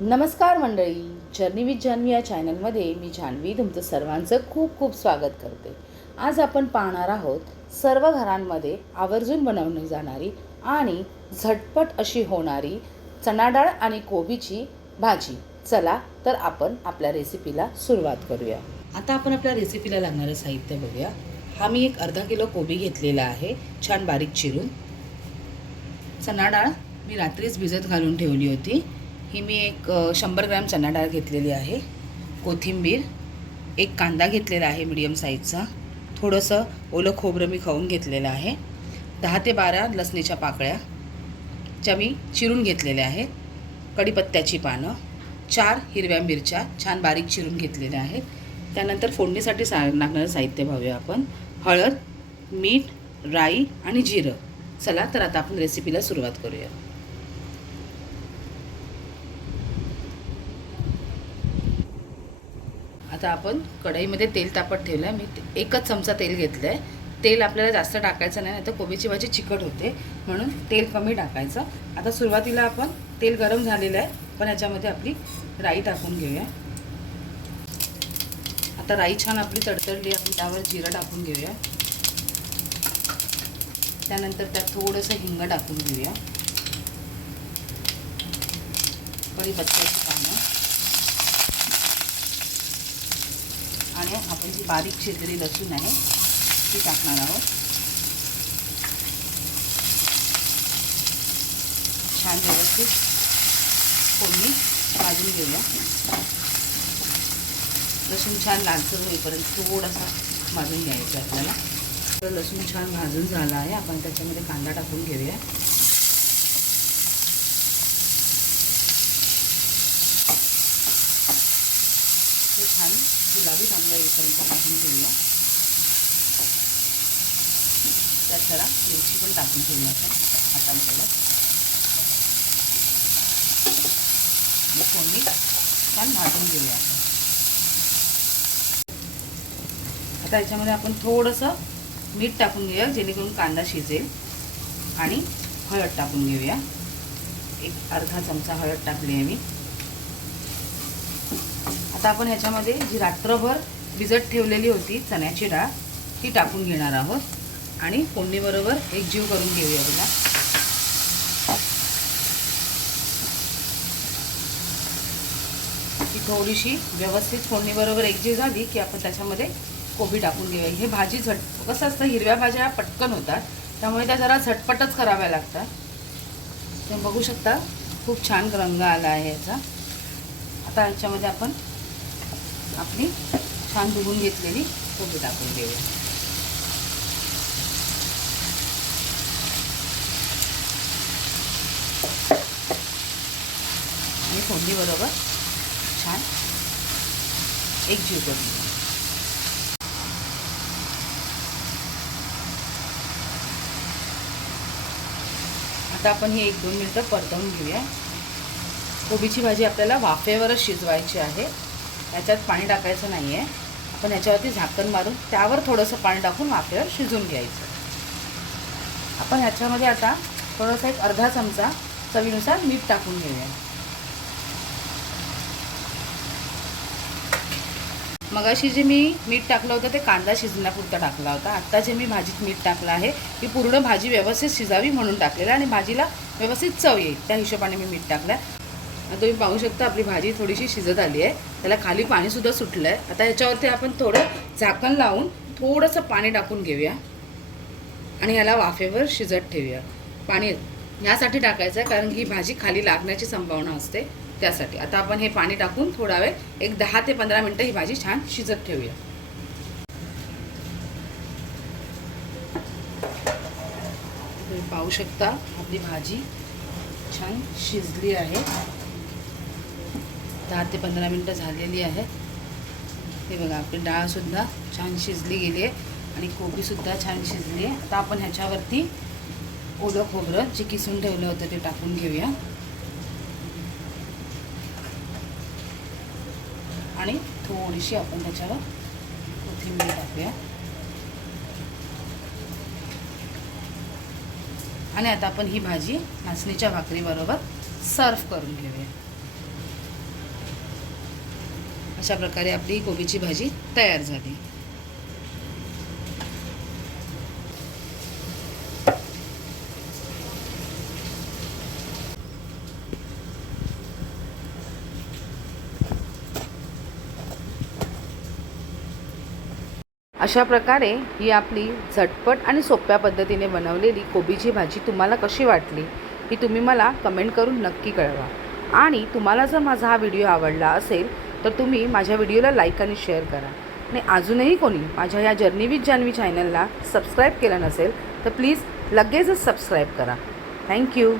नमस्कार मंडळी. Journey with Janhvi या चॅनलमध्ये मी जान्हवी तुमचं सर्वांचं खूप खूप स्वागत करते. आज आपण पाहणार आहोत सर्व घरांमध्ये आवर्जून बनवली जाणारी आणि झटपट अशी होणारी चणाडाळ आणि कोबीची भाजी. चला तर आपण आपल्या रेसिपीला सुरुवात करूया. आता आपण आपल्या रेसिपीला लागणारं साहित्य बघूया. हा मी एक अर्धा किलो कोबी घेतलेला आहे. छान बारीक चिरून. चणाडाळ मी रात्रीच भिजत घालून ठेवली होती. ही मी एक शंभर ग्रॅम चणा डाळ घेतलेली आहे. कोथिंबीर एक कांदा घेतलेला आहे मीडियम साईजचा थोडंसं ओलं खोबरं मी खाऊन घेतलेलं आहे. दहा ते बारा लसणीच्या पाकळ्या ज्या मी चिरून घेतलेल्या आहेत. कढीपत्त्याची पानं चार हिरव्या मिरच्या छान बारीक चिरून घेतलेल्या आहेत. त्यानंतर फोडणीसाठी सा लागणारं साहित्य पाहूया आपण. हळद मीठ राई आणि जिरं. चला तर आता आपण रेसिपीला सुरुवात करूया. आता आपण कढईमध्ये तेल तापत ठेवलं आहे मी ते- एकच चमचा तेल घेतलं आहे तेल आपल्याला जास्त टाकायचं नाही नाही तर कोबीची भाजी चिकट होते म्हणून तेल कमी टाकायचं. आता सुरुवातीला आपण तेल गरम झालेलं आहे पण याच्यामध्ये आपली राई टाकून घेऊया. आता राई छान आपली तडतडली आपण त्यावर जिरं टाकून घेऊया. त्यानंतर त्यात थोडंसं हिंग टाकून घेऊया. कढीपत्त्याची पानं. आणि आपण जी बारीक चिरलेली लसूण आहे ती टाकणार आहोत. छान व्यवस्थित फोडणी भाजून घेऊया. लसूण छान लालसर होईपर्यंत थोडासा भाजून घ्यायचं आपल्याला. तर लसूण छान भाजून झाला आहे. आपण त्याच्यामध्ये कांदा टाकून घेऊया. छान. गुलाबी कांदा येईपर्यंत भाजून घेऊया त्यात जरा मिरची पण टाकून घेऊया आपण हातामध्ये. फोडणी छान भाजून घेऊया आपण. आता याच्यामध्ये आपण थोडंसं मीठ टाकून घेऊया जेणेकरून कांदा शिजेल. आणि हळद टाकून घेऊया. एक अर्धा चमचा हळद टाकली आहे मी. आता आपण ह्याच्यामध्ये जी रात्रभर भिजत ठेवलेली होती चण्याची डाळ ती टाकून घेणार आहोत. आणि फोडणीबरोबर एकजीव करून घेऊया तिला ती थोडीशी व्यवस्थित फोडणीबरोबर एकजीव झाली की आपण त्याच्यामध्ये कोबी टाकून घेऊया. हे भाजी झट कसं असतं हिरव्या भाज्या पटकन होतात त्यामुळे त्या जरा झटपटच कराव्या लागतात. तुम्ही बघू शकता खूप छान रंग आला आहे याचा. आता याच्यामध्ये आपण आपली छान धुवून घेतलेली कोबी टाकून देऊया आणि बरोबर छान एक जीव करून घेऊ आता आपण ही एक दोन मिनटं परतवून घेऊया. कोबीची भाजी आपल्याला वाफेवरच शिजवायची आहे. याच्यात पाणी टाकायचं नाही आहे आपण याच्यावरती झाकण मारून त्यावर थोडंसं पाणी टाकून वाफेवर शिजून घ्यायचं. आपण ह्याच्यामध्ये आता थोडंसं एक अर्धा चमचा चवीनुसार मीठ टाकून घेऊया. मगाशी जे मी मीठ टाकलं होतं ते कांदा शिजण्यापुरता टाकला होता. आत्ता जे मी भाजीत मीठ टाकलं आहे ही पूर्ण भाजी व्यवस्थित शिजावी म्हणून टाकलेलं आणि भाजीला व्यवस्थित चव येईल. त्या हिशोबाने मी मीठ टाकलं आता तुम्ही पाहू शकता आपली भाजी थोडीशी शिजत आली आहे. त्याला खाली पाणीसुद्धा सुटलं आहे आता याच्यावरती आपण थोडं झाकण लावून थोडंसं पाणी टाकून घेऊया. आणि ह्याला वाफेवर शिजत ठेवूया. पाणी यासाठी टाकायचं आहे कारण की ही भाजी खाली लागण्याची संभावना असते त्यासाठी. आता आपण हे पाणी टाकून थोडा वेळ एक दहा ते पंधरा मिनटं ही भाजी छान शिजत ठेवूया. तुम्ही पाहू शकता आपली भाजी छान शिजली आहे. दहा ते पंधरा मिनटं झालेली आहे. हे बघा आपली डाळसुद्धा छान शिजली गेली आहे आणि कोबीसुद्धा छान शिजली आहे. आता आपण ह्याच्यावरती ओलं खोबरं जे किसून ठेवलं होतं ते टाकून घेऊया. आणि थोडीशी आपण त्याच्यावर कोथिंबीर टाकूया. आणि आता आपण ही भाजी नाचणीच्या भाकरीबरोबर सर्व करून घेऊया. अशा प्रकारे आपली कोबीची भाजी तयार झाली. अशा प्रकारे ही आपली झटपट आणि सोप्या पद्धतीने बनवलेली कोबीची भाजी तुम्हाला कशी वाटली ही तुम्ही मला कमेंट करून नक्की कळवा. आणि तुम्हाला जर माझा हा व्हिडिओ आवडला असेल तर तुम्ही माझ्या व्हिडिओला लाईक आणि शेअर करा. आणि अजूनही कोणी माझ्या या जर्नी विथ जान्हवी चॅनलला सबस्क्राईब केलं नसेल तर प्लीज लगेचच सबस्क्राईब करा. थँक्यू